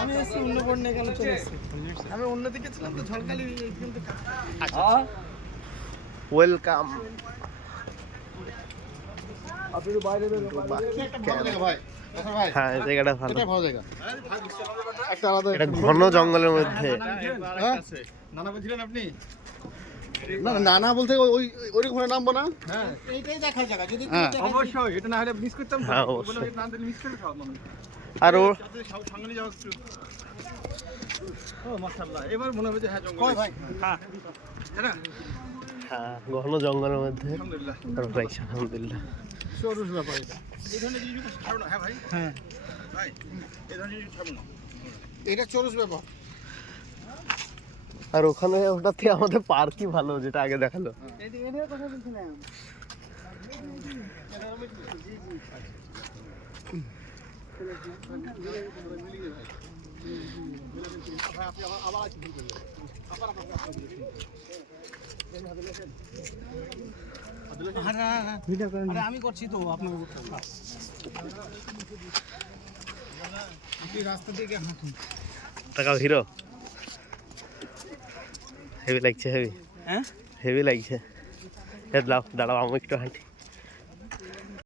আমি এসে অন্য বর্ণে কেন চলে এসেছি? আমি অন্যদিকে ছিলাম তো ঝলকালি কিন্তু ওয়েলকাম। আপনি তো বাইরে ভাই হ্যাঁ এই জায়গাটা ভালো, এটা ভালো জায়গা, একটা আলাদা এটা ঘন জঙ্গলের মধ্যে। নানা বলছিলেন আপনি? না না না বলতে ওই ওইরকম নামবো না। হ্যাঁ এইটাই দেখার জায়গা, যদি অবশ্যই এটা না হলে মিস করতাম। হ্যাঁ অবশ্যই। না দিলে মিস করে খাওয়া মনে আর ও সামনে যাও একটু। ও মাশাআল্লাহ, এবার মনে হবে যে হ্যাঁ জঙ্গল। কই ভাই? হ্যাঁ হ্যাঁ হ্যাঁ ঘন জঙ্গলের মধ্যে। আলহামদুলিল্লাহ আলহামদুলিল্লাহ। সরুস ব্যাপার এটা। এই ধরনের জিনিস ছাড়ো না। হ্যাঁ ভাই, হ্যাঁ ভাই, এই ধরনের জিনিস ছাড়ো না। এটা চরুস ব্যাপার। আর ওখানে ওটা থেকে আমাদের পার্কই ভালো, যেটা আগে দেখালো। এদিকে কথা বলছিলাম। আমি করছি তো আপনার রাস্তা দিকে হাঁটুন। টাকা হিরো হেভি লাগছে, হেভি হ্যাঁ হেভি লাগছে। দাঁড়াও আমি একটু হাঁটি।